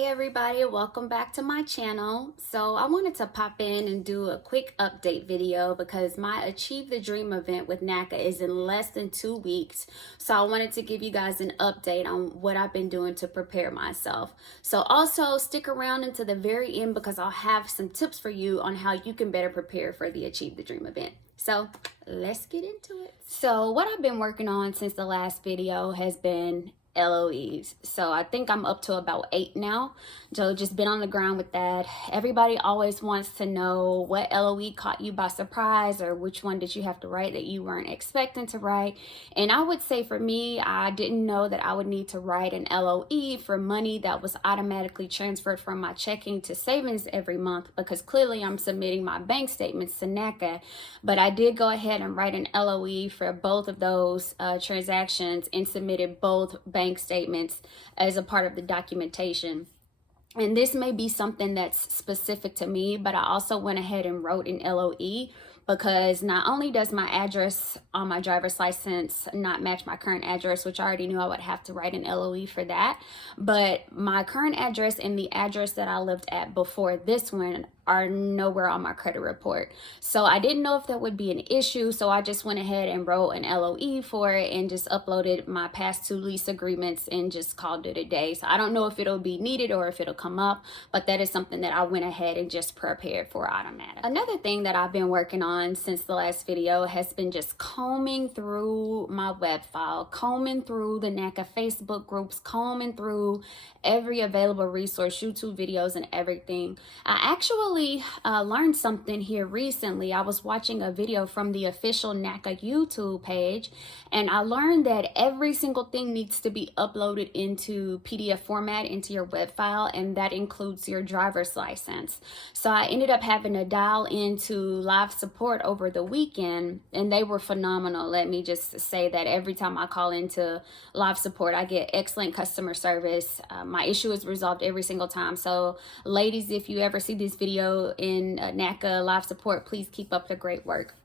Hey everybody, welcome back to my channel. So I wanted to pop in and do a quick update video because my Achieve the Dream event with Naca is in less than 2 weeks. So I wanted to give you guys an update on what I've been doing to prepare myself. So also stick around until the very end because I'll have some tips for you on how you can better prepare for the Achieve the Dream event. So let's get into it. So what I've been working on since the last video has been LOEs. So I think I'm up to about 8 now. So just been on the ground with that. Everybody always wants to know what LOE caught you by surprise or which one did you have to write that you weren't expecting to write. And I would say for me, I didn't know that I would need to write an LOE for money that was automatically transferred from my checking to savings every month because clearly I'm submitting my bank statements to Naca. But I did go ahead and write an LOE for both of those transactions and submitted both bank statements as a part of the documentation. And this may be something that's specific to me, but I also went ahead and wrote an LOE because not only does my address on my driver's license not match my current address, which I already knew I would have to write an LOE for that, but my current address and the address that I lived at before this one are nowhere on my credit report. So I didn't know if that would be an issue, so I just went ahead and wrote an LOE for it and just uploaded my past 2 lease agreements and just called it a day. So I don't know if it'll be needed or if it'll come up, but that is something that I went ahead and just prepared for automatic. Another thing that I've been working on since the last video has been just combing through my web file, combing through the Naca Facebook groups, combing through every available resource, YouTube videos and everything. I actually learned something here recently. I was watching a video from the official Naca YouTube page, and I learned that every single thing needs to be uploaded into PDF format into your web file, and that includes your driver's license. So I ended up having to dial into live support over the weekend, and they were phenomenal. Let me just say that every time I call into live support, I get excellent customer service. My issue is resolved every single time. So ladies, if you ever see this video in Naca live support, please keep up the great work.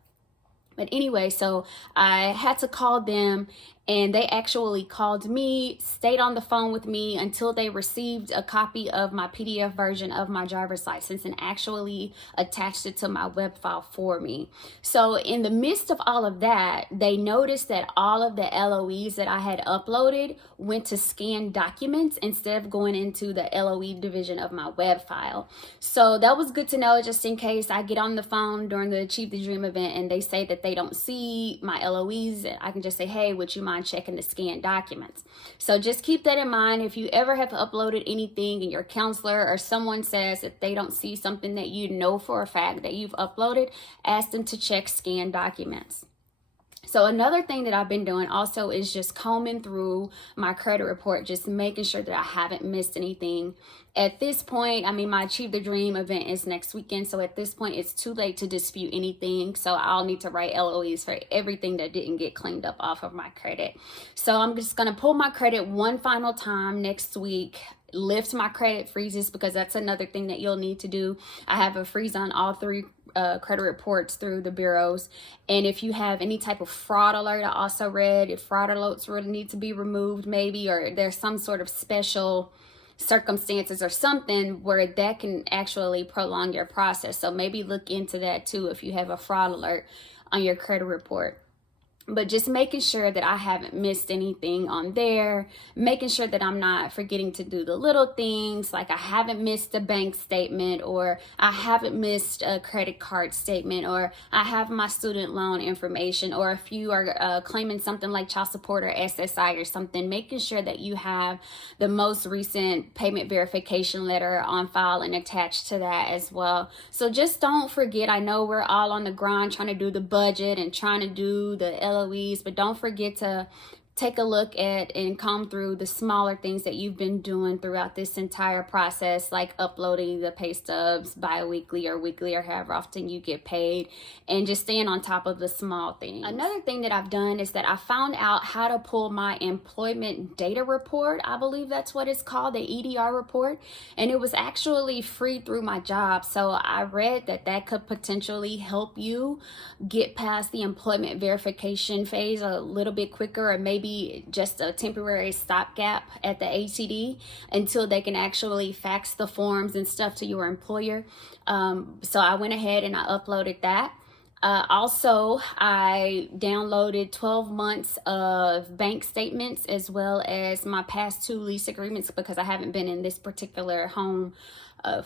But anyway, so I had to call them, and they actually called me, stayed on the phone with me until they received a copy of my PDF version of my driver's license and actually attached it to my web file for me. So in the midst of all of that, they noticed that all of the LOEs that I had uploaded went to scanned documents instead of going into the LOE division of my web file. So that was good to know, just in case I get on the phone during the Achieve the Dream event and they say that they don't see my LOEs. I can just say, hey, would you mind checking the scanned documents? So just keep that in mind. If you ever have uploaded anything and your counselor or someone says that they don't see something that you know for a fact that you've uploaded, ask them to check scanned documents. So another thing that I've been doing also is just combing through my credit report, just making sure that I haven't missed anything. At this point, I mean, my Achieve the Dream event is next weekend. So at this point, it's too late to dispute anything. So I'll need to write LOEs for everything that didn't get cleaned up off of my credit. So I'm just going to pull my credit one final time next week, lift my credit freezes, because that's another thing that you'll need to do. I have a freeze on all 3 credit reports through the bureaus. And if you have any type of fraud alert, I also read if fraud alerts really need to be removed maybe, or there's some sort of special circumstances or something where that can actually prolong your process. So maybe look into that too if you have a fraud alert on your credit report. But just making sure that I haven't missed anything on there, making sure that I'm not forgetting to do the little things, like I haven't missed a bank statement, or I haven't missed a credit card statement, or I have my student loan information, or if you are claiming something like child support or SSI or something, making sure that you have the most recent payment verification letter on file and attached to that as well. So just don't forget. I know we're all on the grind trying to do the budget and trying to do the LOEs, but don't forget to take a look at and comb through the smaller things that you've been doing throughout this entire process, like uploading the pay stubs bi-weekly or weekly or however often you get paid, and just staying on top of the small things. Another thing that I've done is that I found out how to pull my employment data report. I believe that's what it's called, the EDR report, and it was actually free through my job. So I read that that could potentially help you get past the employment verification phase a little bit quicker, or maybe be just a temporary stopgap at the ATD until they can actually fax the forms and stuff to your employer. So I went ahead and I uploaded that. Also, I downloaded 12 months of bank statements as well as my past 2 lease agreements because I haven't been in this particular home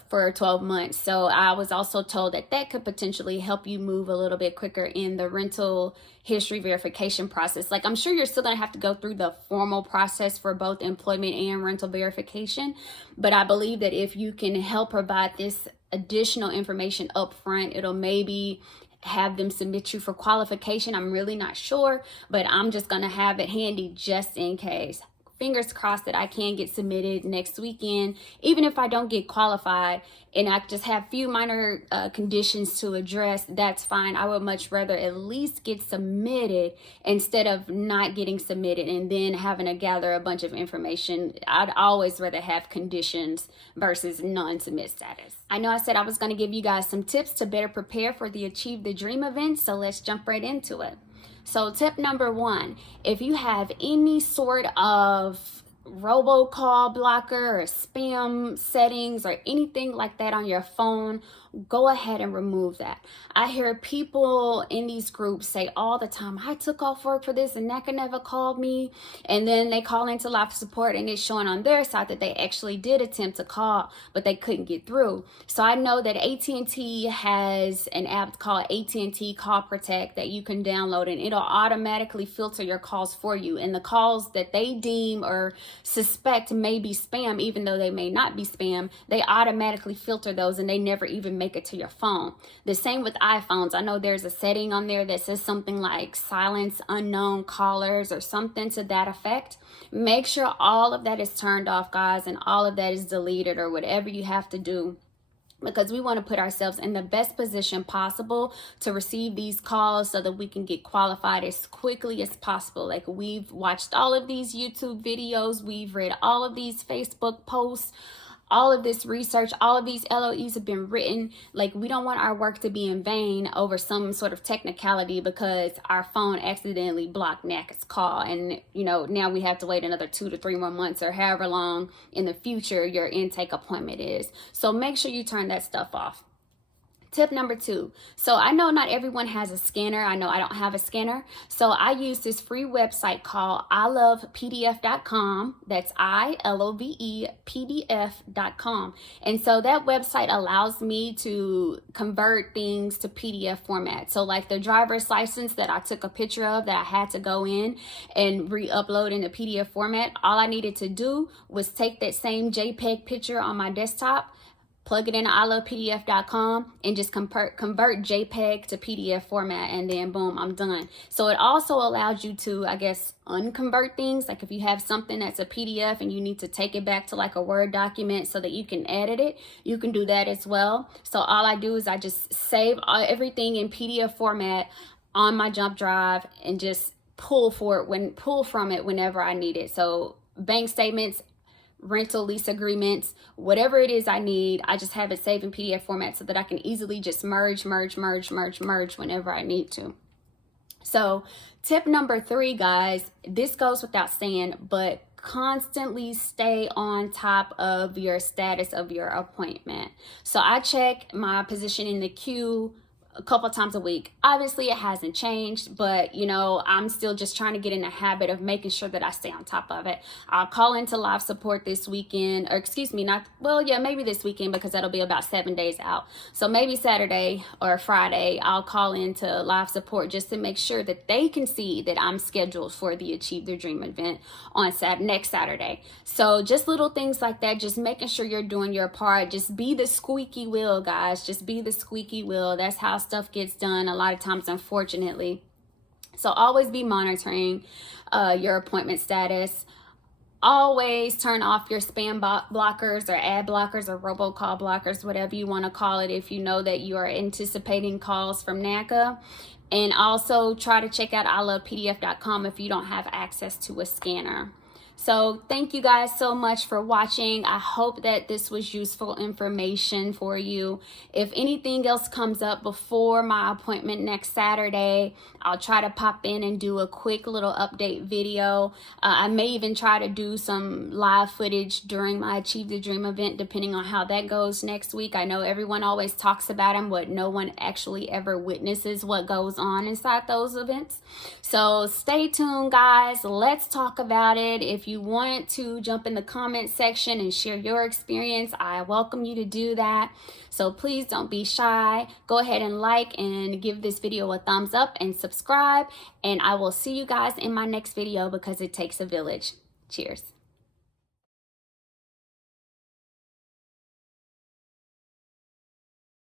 for 12 months. So I was also told that that could potentially help you move a little bit quicker in the rental history verification process. Like, I'm sure you're still going to have to go through the formal process for both employment and rental verification. But I believe that if you can help provide this additional information up front, it'll maybe have them submit you for qualification. I'm really not sure, but I'm just going to have it handy just in case. Fingers crossed that I can get submitted next weekend, even if I don't get qualified and I just have few minor conditions to address. That's fine. I would much rather at least get submitted instead of not getting submitted and then having to gather a bunch of information. I'd always rather have conditions versus non-submit status. I know I said I was going to give you guys some tips to better prepare for the Achieve the Dream event, so let's jump right into it. So tip number 1, if you have any sort of robocall blocker or spam settings or anything like that on your phone, go ahead and remove that. I hear people in these groups say all the time, I took off work for this and Naca never called me. And then they call into life support and it's showing on their side that they actually did attempt to call, but they couldn't get through. So I know that AT&T has an app called AT&T Call Protect that you can download, and it'll automatically filter your calls for you. And the calls that they deem or suspect may be spam, even though they may not be spam, they automatically filter those and they never even make it to your phone. The same with iPhones. I know there's a setting on there that says something like silence unknown callers or something to that effect. Make sure all of that is turned off, guys, and all of that is deleted or whatever you have to do, because we want to put ourselves in the best position possible to receive these calls so that we can get qualified as quickly as possible. Like, we've watched all of these YouTube videos, we've read all of these Facebook posts, all of this research, all of these LOEs have been written. Like, we don't want our work to be in vain over some sort of technicality because our phone accidentally blocked Naca's call. And, you know, now we have to wait another 2 to 3 more months or however long in the future your intake appointment is. So make sure you turn that stuff off. Tip number 2. So I know not everyone has a scanner. I know I don't have a scanner. So I use this free website called ilovepdf.com. That's ilovepdf.com. And so that website allows me to convert things to PDF format. So like the driver's license that I took a picture of that I had to go in and re-upload in the PDF format, all I needed to do was take that same JPEG picture on my desktop, plug it into ilovepdf.com and just convert JPEG to PDF format, and then boom, I'm done. So it also allows you to, I guess, unconvert things. Like if you have something that's a PDF and you need to take it back to like a Word document so that you can edit it, you can do that as well. So all I do is I just save everything in PDF format on my jump drive and just pull from it whenever I need it. So bank statements, rental lease agreements, whatever it is I need, I just have it saved in PDF format so that I can easily just merge whenever I need to. So tip number 3, guys, this goes without saying, but constantly stay on top of your status of your appointment. So I check my position in the queue a couple times a week. Obviously it hasn't changed, but you know, I'm still just trying to get in the habit of making sure that I stay on top of it. I'll call into live support this weekend, or excuse me, maybe this weekend, because that'll be about 7 days out. So maybe Saturday or Friday, I'll call into live support just to make sure that they can see that I'm scheduled for the Achieve Their Dream event on next Saturday. So just little things like that, just making sure you're doing your part. Just be the squeaky wheel, guys. Just be the squeaky wheel. That's how stuff gets done a lot of times, unfortunately. So always be monitoring your appointment status. Always turn off your spam blockers or ad blockers or robocall blockers, whatever you want to call it, if you know that you are anticipating calls from Naca. And also try to check out ilovepdf.com if you don't have access to a scanner. So thank you guys so much for watching. I hope that this was useful information for you. If anything else comes up before my appointment next Saturday, I'll try to pop in and do a quick little update video. I may even try to do some live footage during my Achieve the Dream event, depending on how that goes next week. I know everyone always talks about them, but no one actually ever witnesses what goes on inside those events. So stay tuned, guys. Let's talk about it. If you want to jump in the comment section and share your experience, I welcome you to do that. So please don't be shy. Go ahead and like and give this video a thumbs up and subscribe. And I will see you guys in my next video because it takes a village. Cheers.